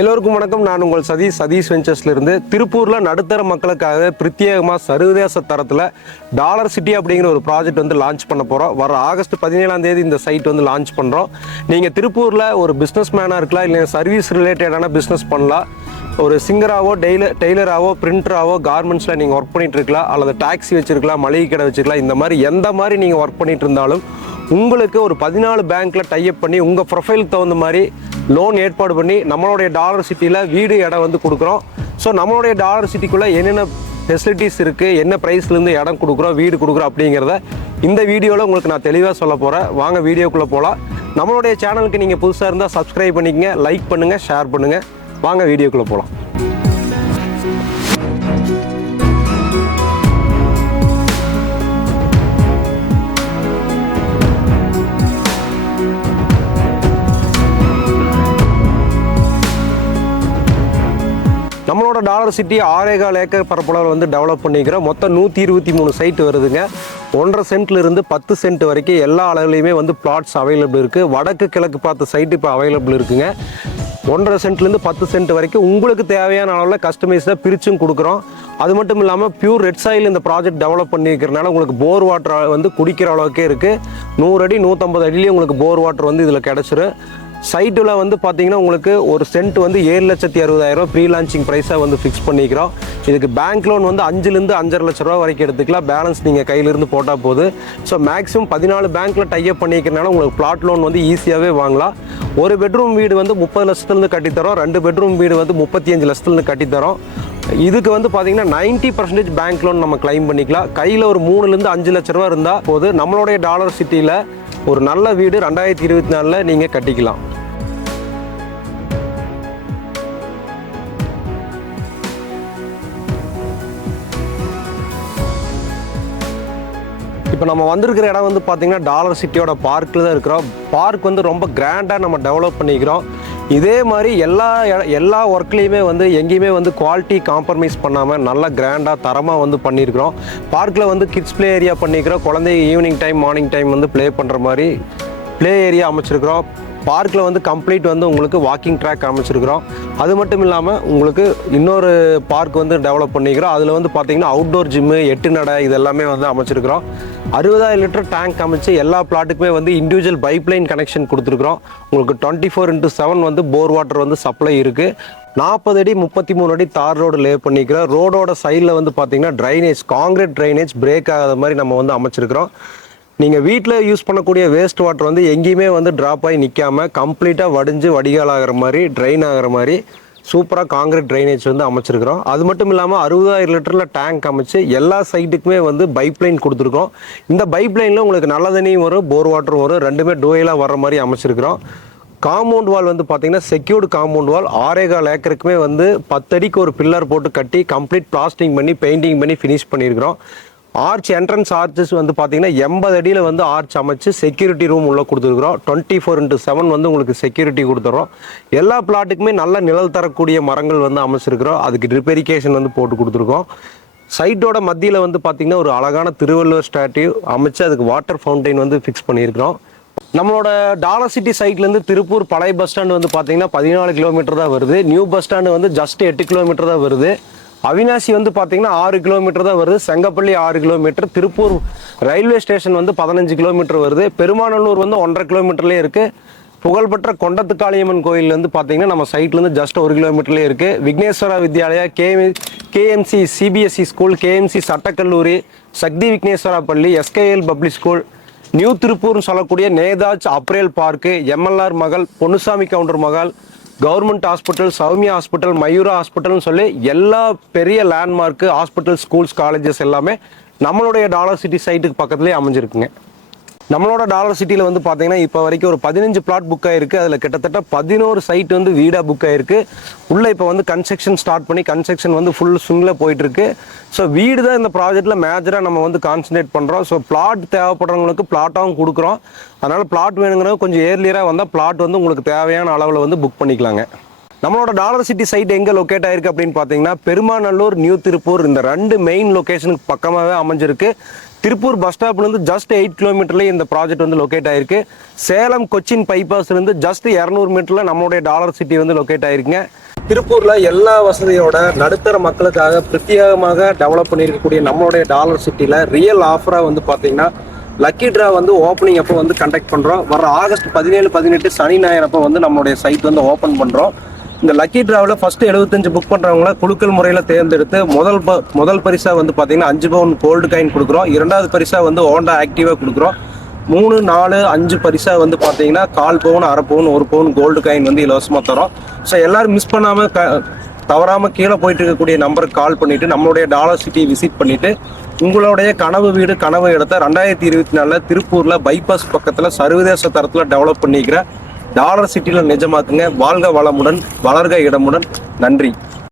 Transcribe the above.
எல்லோருக்கும் வணக்கம். நான் உங்கள் சதீஷ் வெஞ்சர்ஸ்ல இருந்து திருப்பூர்ல நடுத்தர மக்களுக்காக பிரத்யேகமாக சர்வதேச தரத்தில் டாலர் சிட்டி அப்படிங்கிற ஒரு ப்ராஜெக்ட் வந்து லான்ச் பண்ண போகிறோம். வர ஆகஸ்ட் 17ஆம் தேதி இந்த சைட் வந்து லான்ச் பண்ணுறோம். நீங்கள் திருப்பூரில் ஒரு பிஸ்னஸ் மேனாக இருக்கலாம், இல்லை சர்வீஸ் ரிலேட்டடான பிஸ்னஸ் பண்ணலாம். ஒரு சிங்கராவோ டெய்லராவோ பிரிண்டராவோ கார்மெண்ட்ஸில் நீங்கள் ஒர்க் பண்ணிட்டு இருக்கலாம், அல்லது டாக்ஸி வச்சுருக்கலாம், மளிகை கடை வச்சுருக்கலாம். இந்த மாதிரி எந்த மாதிரி நீங்கள் ஒர்க் பண்ணிட்டு இருந்தாலும் உங்களுக்கு ஒரு 14 பேங்க்கில் டைப் பண்ணி உங்கள் ப்ரொஃபைலுக்கு தகுந்த மாதிரி லோன் ஏற்பாடு பண்ணி நம்மளுடைய டாலர் சிட்டியில் வீடு இடம் வந்து கொடுக்குறோம். ஸோ நம்மளுடைய டாலர் சிட்டிக்குள்ளே என்னென்ன ஃபெசிலிட்டிஸ் இருக்குது, என்ன ப்ரைஸ்லேருந்து இடம் கொடுக்குறோம், வீடு கொடுக்குறோம் அப்படிங்கிறத இந்த வீடியோவில் உங்களுக்கு நான் தெளிவாக சொல்ல போகிறேன். வாங்க வீடியோக்குள்ளே போகலாம். நம்மளுடைய சேனலுக்கு நீங்கள் புதுசாக இருந்தால் சப்ஸ்கிரைப் பண்ணிக்கங்க, லைக் பண்ணுங்கள், ஷேர் பண்ணுங்கள். வாங்க வீடியோக்குள்ளே போகலாம். நம்மளோட டாலர் சிட்டி 6.25 ஏக்கர் பரப்பளவில் வந்து டெவலப் பண்ணிக்கிறோம். மொத்தம் 123 சைட் வருதுங்க. 1.5 சென்ட்லேருந்து 10 சென்ட் வரைக்கும் எல்லா அளவுலையுமே வந்து பிளாட்ஸ் அவைலபிள் இருக்குது. வடக்கு கிழக்கு பார்த்த சைட்டு இப்போ அவைலபிள் இருக்குங்க. 1.5 சென்ட்லேருந்து 10 சென்ட் வரைக்கும் உங்களுக்கு தேவையான அளவில் கஸ்டமைஸாக பிரிச்சும் கொடுக்குறோம். அது மட்டும் இல்லாமல் பியூர் ரெட் சாயில் இந்த ப்ராஜெக்ட் டெவலப் பண்ணிக்கிறனால உங்களுக்கு போர் வாட்டர் வந்து குடிக்கிற அளவுக்கே இருக்குது. 100 அடி 150 அடிலேயே உங்களுக்கு போர் வாட்டர் வந்து இதில் கிடச்சிரும். சைட்டில் வந்து பார்த்தீங்கன்னா உங்களுக்கு ஒரு சென்ட் வந்து 7,60,000 ப்ரீ லான்ச்சிங் ப்ரைஸாக வந்து ஃபிக்ஸ் பண்ணிக்கிறோம். இதுக்கு பேங்க் லோன் வந்து 5லேருந்து 5.5 லட்ச ரூபா வரைக்கும் எடுத்துக்கலாம். பேலன்ஸ் நீங்கள் கையிலிருந்து போட்டால் போது. ஸோ மேக்ஸிமம் 14 பேங்க்கில் டைப் பண்ணிக்கிறனால உங்களுக்கு பிளாட் லோன் வந்து ஈஸியாகவே வாங்கலாம். ஒரு பெட்ரூம் வீடு வந்து 30 லட்சத்துலேருந்து கட்டித்தரோம். 2 பெட்ரூம் வீடு வந்து 35 லட்சத்துலேருந்து கட்டித்தரோம். இதுக்கு வந்து பார்த்தீங்கன்னா 90% பேங்க் லோன் நம்ம கிளைம் பண்ணிக்கலாம். கையில் ஒரு 3லேருந்து 5 லட்ச ரூபா இருந்தால் போது நம்மளுடைய டாலர் சிட்டியில் ஒரு நல்ல வீடு 2024 நீங்கள் கட்டிக்கலாம். இப்போ நம்ம வந்திருக்கிற இடம் வந்து பார்த்திங்கன்னா டாலர் சிட்டியோட பார்க்கில் தான் இருக்கிறோம். பார்க் வந்து ரொம்ப கிராண்டாக நம்ம டெவலப் பண்ணிக்கிறோம். இதே மாதிரி எல்லா ஒர்க்லேயுமே வந்து எங்கேயுமே வந்து குவாலிட்டி காம்ப்ரமைஸ் பண்ணாமல் நல்லா கிராண்டாக தரமாக வந்து பண்ணியிருக்கிறோம். பார்க்கில் வந்து கிட்ஸ் ப்ளே ஏரியா பண்ணிக்கிறோம். குழந்தைங்க ஈவினிங் டைம் மார்னிங் டைம் வந்து ப்ளே பண்ணுற மாதிரி ப்ளே ஏரியா அமைச்சிருக்கிறோம். பார்க்கில் வந்து கம்ப்ளீட் வந்து உங்களுக்கு வாக்கிங் ட்ராக் அமைச்சிருக்கிறோம். அது மட்டும் இல்லாமல் உங்களுக்கு இன்னொரு பார்க் வந்து டெவலப் பண்ணிக்கிறோம். அதில் வந்து பார்த்திங்கன்னா அவுட்டோர் ஜிம்மு, 8 நடை இதெல்லாமே வந்து அமைச்சிருக்கிறோம். 60,000 லிட்டர் டேங்க் அமைச்சு எல்லா பிளாட்டுக்குமே வந்து இண்டிவிஜுவல் பைப்லைன் கனெக்ஷன் கொடுத்துருக்குறோம். உங்களுக்கு 24/7 வந்து போர் வாட்டர் வந்து சப்ளை இருக்குது. 40 அடி 33 அடி தார் ரோடு லே பண்ணிக்கிறோம். ரோடோட சைடில் வந்து பார்த்திங்கன்னா ட்ரைனேஜ், காங்கிரீட் ட்ரைனேஜ் பிரேக் ஆகாத மாதிரி நம்ம வந்து அமைச்சிருக்கிறோம். நீங்கள் வீட்டில் யூஸ் பண்ணக்கூடிய வேஸ்ட் வாட்டர் வந்து எங்கேயுமே வந்து ட்ராப் ஆகி நிற்காமல் கம்ப்ளீட்டாக வடிஞ்சு வடிகால் ஆகிற மாதிரி, ட்ரைன் ஆகிற மாதிரி சூப்பராக காங்கிரீட் ட்ரைனேஜ் வந்து அமைச்சிருக்கிறோம். அது மட்டும் இல்லாமல் 60,000 லிட்டரில் டேங்க் அமைச்சு எல்லா சைட்டுக்குமே வந்து பைப்லைன் கொடுத்துருக்கோம். இந்த பைப்லைனில் உங்களுக்கு நல்ல தண்ணியும் வரும், போர் வாட்டரும் வரும், ரெண்டுமே டோயிலாக வர்ற மாதிரி அமைச்சிருக்கிறோம். காம்பவுண்ட் வால் வந்து பார்த்திங்கன்னா செக்யூர்டு காம்பவுண்ட் வால் 6.25 ஏக்கருக்குமே வந்து 10 அடிக்கு ஒரு பில்லர் போட்டு கட்டி கம்ப்ளீட் பிளாஸ்டிங் பண்ணி பெயிண்டிங் பண்ணி ஃபினிஷ் பண்ணியிருக்கிறோம். ஆர்ச் என்ட்ரன்ஸ் ஆர்ச்சஸ் வந்து பார்த்தீங்கன்னா 80 அடியில் வந்து ஆர்ச் அமைச்சு செக்யூரிட்டி ரூம் உள்ளே கொடுத்துருக்குறோம். 24/7 வந்து உங்களுக்கு செக்யூரிட்டி கொடுத்துறோம். எல்லா பிளாட்டுக்குமே நல்ல நிழல் தரக்கூடிய மரங்கள் வந்து அமைச்சிருக்கிறோம். அதுக்கு ட்ரிப்பெரிகேஷன் வந்து போட்டு கொடுத்துருக்கோம். சைட்டோட மத்தியில் வந்து பார்த்திங்கன்னா ஒரு அழகான திருவள்ளுவர் ஸ்டாட்யூ அமைச்சு அதுக்கு வாட்டர் ஃபவுண்டைன் வந்து ஃபிக்ஸ் பண்ணியிருக்கிறோம். நம்மளோட டாலர் சிட்டி சைட்லேருந்து திருப்பூர் பழைய பஸ் ஸ்டாண்டு வந்து பார்த்திங்கன்னா 14 கிலோமீட்டர் தான் வருது. நியூ பஸ் ஸ்டாண்டு வந்து ஜஸ்ட் 8 கிலோமீட்டர் தான் வருது. அவினாசி வந்து பார்த்தீங்கன்னா 6 கிலோமீட்டர் தான் வருது. Sengapalli 6 kilometre. Tiruppur railway station வந்து 15 கிலோமீட்டர் வருது. பெருமாநல்லூர் வந்து 1.5 கிலோமீட்டர்லேயே இருக்குது. புகழ்பெற்ற கொண்டத்துக்காளியம்மன் கோயில் வந்து பார்த்தீங்கன்னா நம்ம சைட்லேருந்து ஜஸ்ட் 1 கிலோமீட்டர்லேயே இருக்குது. Vigneshwara Vidyalaya, KMC CBSE school, KMC சட்டக்கல்லூரி, சக்தி விக்னேஸ்வரா பள்ளி, எஸ்கேஎல் பப்ளிக் ஸ்கூல், நியூ திருப்பூர்னு சொல்லக்கூடிய நேதாஜ் அப்ரேல் பார்க்கு, எம்எல்ஆர் மகள், பொன்னுசாமி கவுண்டர் மகள், government hospital, Sowmya hospital, Mayura ஹாஸ்பிட்டல்னு சொல்லி எல்லா பெரிய லேண்ட்மார்க்கு ஹாஸ்பிட்டல், ஸ்கூல்ஸ், காலேஜஸ் எல்லாமே நம்மளுடைய டாலர் சிட்டி சைட்டுக்கு பக்கத்துலேயே அமைஞ்சிருக்குங்க. நம்மளோட டாலர் சிட்டியில் வந்து பார்த்தீங்கன்னா இப்போ வரைக்கும் ஒரு 15 பிளாட் புக் ஆகிருக்கு. அதில் கிட்டத்தட்ட 11 சைட் வந்து வீடாக புக் ஆகிருக்கு. உள்ளே இப்போ வந்து கன்ஸ்ட்ரக்ஷன் ஸ்டார்ட் பண்ணி கன்ஸ்ட்ரக்ஷன் வந்து ஃபுல் ஸ்விங்கில் போயிட்டுருக்கு. ஸோ வீடு தான் இந்த ப்ராஜெக்ட்டில் மேஜராக நம்ம வந்து கான்சன்ட்ரேட் பண்ணுறோம். ஸோ பிளாட் தேவைப்படுறவங்களுக்கு பிளாட்டாகவும் கொடுக்குறோம். அதனால் பிளாட் வேணுங்கிறவங்க கொஞ்சம் ஏர்லியராக வந்தால் பிளாட் வந்து உங்களுக்கு தேவையான அளவில் வந்து புக் பண்ணிக்கலாங்க. நம்மளோட டாலர் சிட்டி சைட் எங்கே லொக்கேட் ஆயிருக்கு அப்படின்னு பார்த்தீங்கன்னா பெருமாநல்லூர், நியூ திருப்பூர் இந்த 2 மெயின் லொக்கேஷனுக்கு பக்கமாகவே அமைஞ்சிருக்கு. திருப்பூர் பஸ் ஸ்டாப்லேருந்து ஜஸ்ட் 8 கிலோமீட்டர்லேயே இந்த ப்ராஜெக்ட் வந்து லொக்கேட் ஆயிருக்கு. சேலம் கொச்சின் பைபாஸ்லேருந்து ஜஸ்ட் 200 மீட்டரில் நம்மளுடைய டாலர் சிட்டி வந்து லொக்கேட் ஆயிருக்குங்க. திருப்பூரில் எல்லா வசதியோட நடுத்தர மக்களுக்காக பிரத்யேகமாக டெவலப் பண்ணியிருக்கக்கூடிய நம்மளுடைய டாலர் சிட்டியில் ரியல் ஆஃபராக வந்து பார்த்தீங்கன்னா லக்கி ட்ரா வந்து ஓப்பனிங் அப்போ வந்து கண்டக்ட் பண்ணுறோம். வர ஆகஸ்ட் 17, 18 சனி ஞாயிறு அப்போ வந்து நம்மளுடைய சைட் வந்து ஓப்பன் பண்ணுறோம். இந்த லக்கி ட்ராவில் ஃபஸ்ட்டு 75 புக் பண்ணுறவங்கள குலுக்கல் முறையில் தேர்ந்தெடுத்து முதல் பரிசாக வந்து பார்த்தீங்கன்னா 5 பவுன் கோல்டு காயின் கொடுக்குறோம். 2வது பரிசாக வந்து ஹோண்டா ஆக்டிவாக கொடுக்குறோம். 3, 4, 5 பரிசாக வந்து பார்த்தீங்கன்னா 1/4 பவுன், 1/2 பவுன், 1 பவுன் கோல்டு காயின் வந்து இலவசமாக தரோம். ஸோ எல்லோரும் மிஸ் பண்ணாமல் தவறாமல் கீழே போயிட்டு இருக்கக்கூடிய நம்பருக்கு கால் பண்ணிவிட்டு நம்மளுடைய டாலர் சிட்டியை விசிட் பண்ணிவிட்டு உங்களுடைய கனவு வீடு கனவு இடத்த 2024 திருப்பூரில் பைபாஸ் பக்கத்தில் சர்வதேச தரத்தில் டெவலப் பண்ணிக்கிற டாலர் சிட்டியில் நிஜமாக்குங்க. வாழ்க வளமுடன், வளர்க இடமுடன். நன்றி.